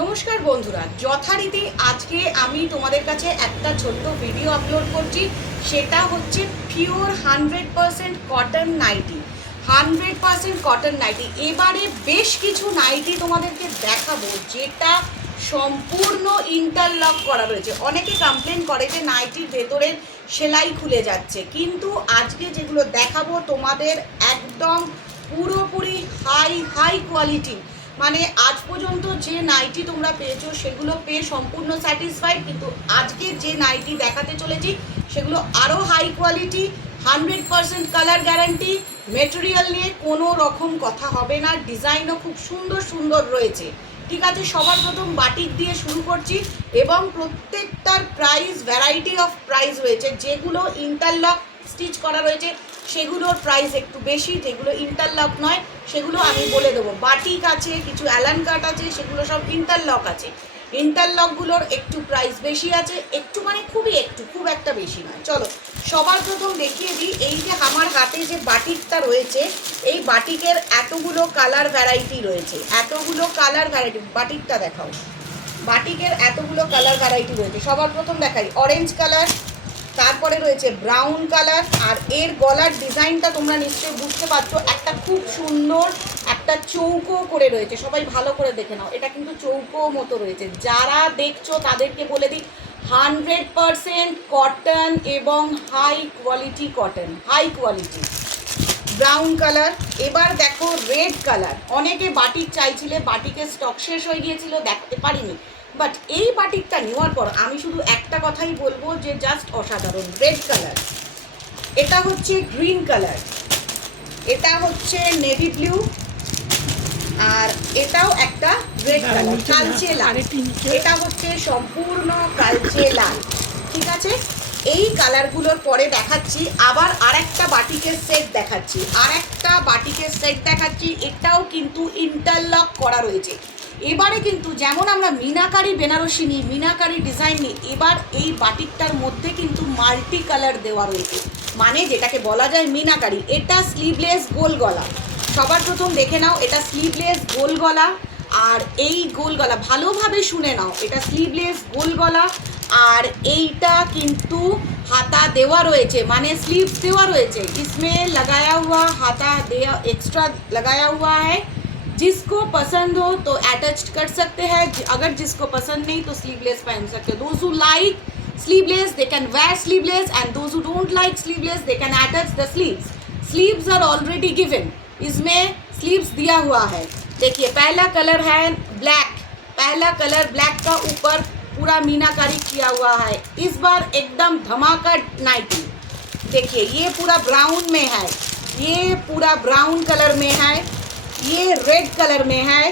নমস্কার বন্ধুরা, যথারীতি আজকে আমি তোমাদের কাছে একটা ছোট্ট ভিডিও আপলোড করছি। সেটা হচ্ছে pure 100% cotton nighty. 100% cotton nighty. এবারে বেশ কিছু নাইটি তোমাদেরকে দেখাবো যেটা সম্পূর্ণ ইন্টারলক করা রয়েছে। অনেকে কমপ্লেন করে যে নাইটির ভেতরের সেলাই খুলে যাচ্ছে, কিন্তু আজকে যেগুলো দেখাবো তোমাদের একদম পুরোপুরি হাই কোয়ালিটি। মানে আজ পর্যন্ত যে নাইটি তোমরা পেয়েছো সেগুলো পেয়ে সম্পূর্ণ স্যাটিসফাইড, কিন্তু আজকে যে নাইটি দেখাতে চলেছি সেগুলো আরও high quality. 100% colour guarantee. Material নিয়ে কোনো রকম কথা হবে না। ডিজাইনও খুব সুন্দর সুন্দর রয়েছে। ঠিক আছে, সবার প্রথম বাটিক দিয়ে শুরু করছি এবং প্রত্যেকটার প্রাইস ভ্যারাইটি অফ প্রাইস রয়েছে। যেগুলো ইন্টারলক স্টিচ করা রয়েছে সেগুলোর প্রাইস একটু বেশি, যেগুলো ইন্টারলক নয় সেগুলো আমি বলে দেবো। বাটিক আছে, কিছু অ্যালান কাট আছে, সেগুলো সব ইন্টারলক আছে। ইন্টারলকগুলোর একটু প্রাইস বেশি আছে, একটু মানে খুবই একটু, খুব একটা বেশি নয়। চলো সবার প্রথম দেখিয়ে দিই, এই যে আমার হাতে যে বাটিকটা রয়েছে, এই বাটিকের এতগুলো কালার ভ্যারাইটি রয়েছে। এতগুলো কালার ভ্যারাইটি, বাটিকটা দেখাও। বাটিকের এতগুলো কালার ভ্যারাইটি রয়েছে। সবার প্রথম দেখাই অরেঞ্জ কালার, তারপরে রয়েছে ব্রাউন কালার। আর এর গলার ডিজাইনটা তোমরা নিশ্চয়ই বুঝতে পারছো, একটা খুব সুন্দর একটা চৌকো করে রয়েছে। সবাই ভালো করে দেখে নাও, এটা কিন্তু চৌকো মতো রয়েছে। যারা দেখছো তাদেরকে বলে দিই 100% কটন এবং high quality cotton, high quality. Brown colour. এবার দেখো রেড কালার। অনেকে বাটিক চাইছিলে, বাটিকের স্টক শেষ হয়ে গিয়েছিল, দেখতে পারিনি। বাট এই বাটিকটা নেওয়ার পর আমি শুধু একটা কথাই বলবো যে জাস্ট অসাধারণ। রেড কালার, এটা হচ্ছে গ্রিন কালার, এটা হচ্ছে নেভি ব্লু, আর এটাও একটা রেড কালার, কালচে লাল। এটা হচ্ছে সম্পূর্ণ কালচে লাল। ঠিক আছে, এই কালারগুলোর পরে দেখাচ্ছি আবার আরেকটা বাটিকের সেট দেখাচ্ছি, এটাও কিন্তু ইন্টারলক করা রয়েছে। এবারে কিন্তু যেমন আমরা মিনাকারি বেনারসি নিই, মিনাকারি ডিজাইন নিই, এবার এই বাটিকটার মধ্যে কিন্তু মাল্টি কালার দেওয়া রয়েছে, মানে যেটাকে বলা যায় মিনাকারি। এটা স্লিভলেস গোল গলা। সবার প্রথম দেখে নাও, এটা স্লিভলেস গোল গলা। আর এই গোল গলা ভালোভাবে শুনে নাও, এটা স্লিভলেস গোল গলা। আর এইটা কিন্তু হাতা দেওয়া রয়েছে, মানে स्लीव्स देवा रहे इसमें लगाया हुआ हाथा दिया एक्स्ट्रा लगाया हुआ है। जिसको पसंद हो तो अटैच कर सकते हैं, अगर जिसको पसंद नहीं तो स्लीवलेस पहन सकते हैं। Those who like sleeveless they can wear sleeveless, and those who don't like sleeveless they can attach the sleeves. Sleeves are already given, इसमें स्लीव्स दिया हुआ है। देखिए पहला कलर है ब्लैक, पहला कलर ब्लैक का ऊपर पूरा मीनाकारी किया हुआ है। इस बार एकदम धमाका नाइटी। देखिए ये पूरा ब्राउन में है, ये पूरा ब्राउन कलर में है, ये रेड कलर में है,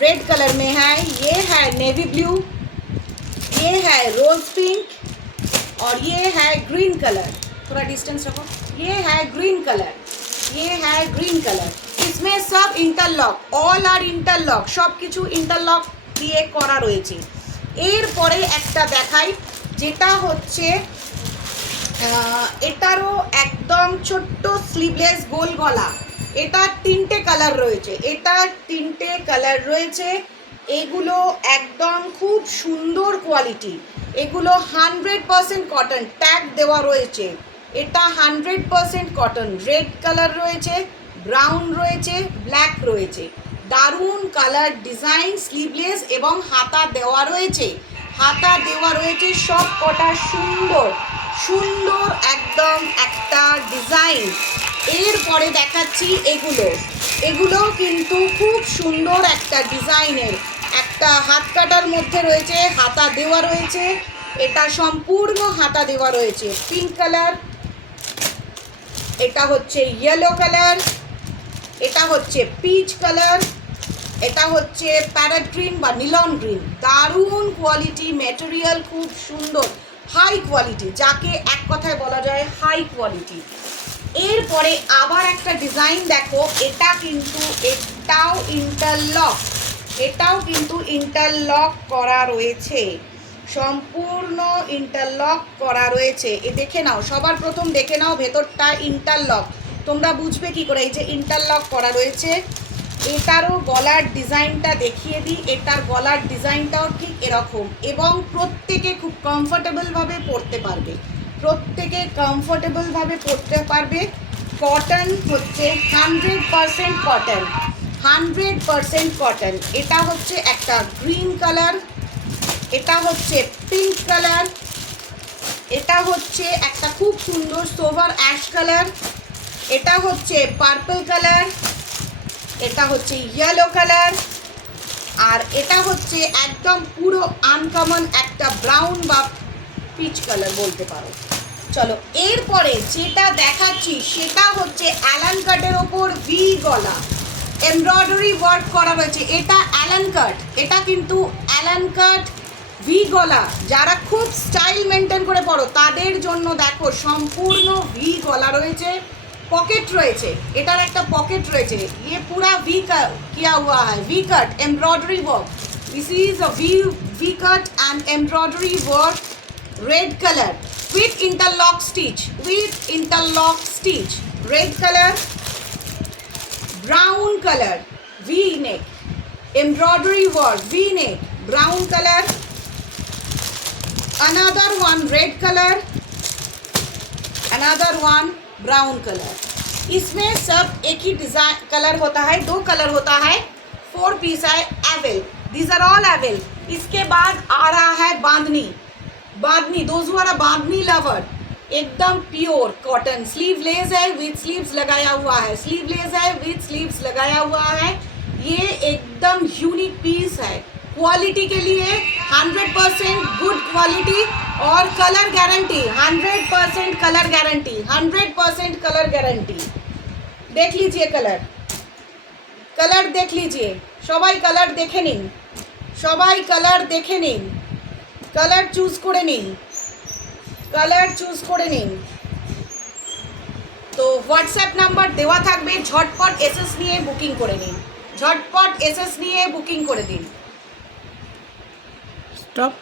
रेड कलर में है, ये है नेवी ब्लू, ये है रोज पिंक, और ये है ग्रीन कलर। थोड़ा डिस्टेंस रखो। ये है ग्रीन कलर, ये है ग्रीन कलर। इसमें सब इंटरलॉक, ऑल आर इंटरलॉक, सब किछु इंटरलॉक दिए करा रयेछे। এরপরে একটা দেখাই, যেটা হচ্ছে এটারও একদম ছোট্ট স্লিভলেস গোল গলা। এটা তিনটে কালার রয়েছে, এটা তিনটে কালার রয়েছে। এগুলো একদম খুব সুন্দর কোয়ালিটি, এগুলো 100% কটন, ট্যাগ দেওয়া রয়েছে। এটা 100% কটন। রেড কালার রয়েছে, ব্রাউন রয়েছে, ব্ল্যাক রয়েছে। দারুণ কালার ডিজাইন, স্লিভলেস এবং হাতা দেওয়া রয়েছে, হাতা দেওয়া রয়েছে সব কটা সুন্দর সুন্দর একদম একটা ডিজাইন। এরপরে দেখাচ্ছি এগুলো, এগুলো কিন্তু খুব সুন্দর একটা ডিজাইনের, একটা হাত কাটার মধ্যে রয়েছে, হাতা দেওয়া রয়েছে। এটা সম্পূর্ণ হাতা দেওয়া রয়েছে। পিঙ্ক কালার, এটা হচ্ছে ইয়েলো কালার, এটা হচ্ছে পিচ কালার, এটা হচ্ছে প্যারেট গ্রিন বা নীলন গ্রিন। দারুণ কোয়ালিটি, ম্যাটেরিয়াল খুব সুন্দর, হাই কোয়ালিটি, যাকে এক কথায় বলা যায় হাই কোয়ালিটি। এরপরে আবার একটা ডিজাইন দেখো, এটা কিন্তু এটাও ইন্টারলক, এটাও কিন্তু ইন্টারলক করা রয়েছে, সম্পূর্ণ ইন্টারলক করা রয়েছে। এ দেখে নাও, সবার প্রথম দেখে নাও ভেতরটা ইন্টারলক। তোমরা বুঝবে কি করে, এই যে ইন্টারলক করা রয়েছে, এটারও গলার ডিজাইনটা দেখিয়ে দিই। এটার গলার ডিজাইনটাও ঠিক এরকম, এবং প্রত্যেকে খুব কমফোর্টেবলভাবে পরতে পারবে, প্রত্যেকে কমফোর্টেবলভাবে পরতে পারবে। কটন হচ্ছে 100% কটন, 100% কটন। এটা হচ্ছে একটা গ্রিন কালার, এটা হচ্ছে পিঙ্ক কালার, এটা হচ্ছে একটা খুব সুন্দর সোভার অ্যাশ কালার, এটা হচ্ছে পার্পল কালার, এটা হচ্ছে ইয়েলো কালার, আর এটা হচ্ছে একদম পুরো আনকমন একটা ব্রাউন বা পিচ কালার বলতে পারো। চলো এরপরে যেটা দেখাচ্ছি সেটা হচ্ছে অ্যালান কাটের ওপর ভি গলা, এমব্রয়ডারি ওয়ার্ক করা রয়েছে। এটা অ্যালান কাট, এটা কিন্তু অ্যালান কাট ভি গলা। যারা খুব স্টাইল মেনটেন করে পড়ো তাদের জন্য দেখো সম্পূর্ণ ভি গলা রয়েছে, पॉकेट रहे, एटार एक पॉकेट रहे, ये पूरा वी किया हुआ है, V cut embroidery work. This is a V cut and embroidery work, red colour with interlock stitch, with interlock stitch, red colour, brown colour, V neck, embroidery work, V neck, brown colour, another one red color, another one brown colour. इसमें सब एक ही design colour होता है, दो colour होता है, 4 piece है avail, these are all avail. इसके बाद आ रहा है bandhani, bandhani those who are a bandhani lover, एकदम प्योर कॉटन, स्लीवलेस है विथ स्लीव्स लगाया हुआ है, स्लीवलेस है विथ स्लीव्स लगाया हुआ है। ये एकदम यूनिक पीस है, क्वालिटी के लिए 100% गुड क्वालिटी और colour guarantee, 100% colour guarantee, 100% colour guarantee. देख लीजिए कलर, कलर देख लीजिए, सबाई कलर देखे निन, सबाई कलर देखे निन, कलर चूज करे निन, कलर चूज करे निन। तो व्हाट्सएप नम्बर देवा थाकबे, झटपट एसएस निये बुकिंग करे निन, झटपट एसएस निये बुकिंग करे दिन। स्टॉप।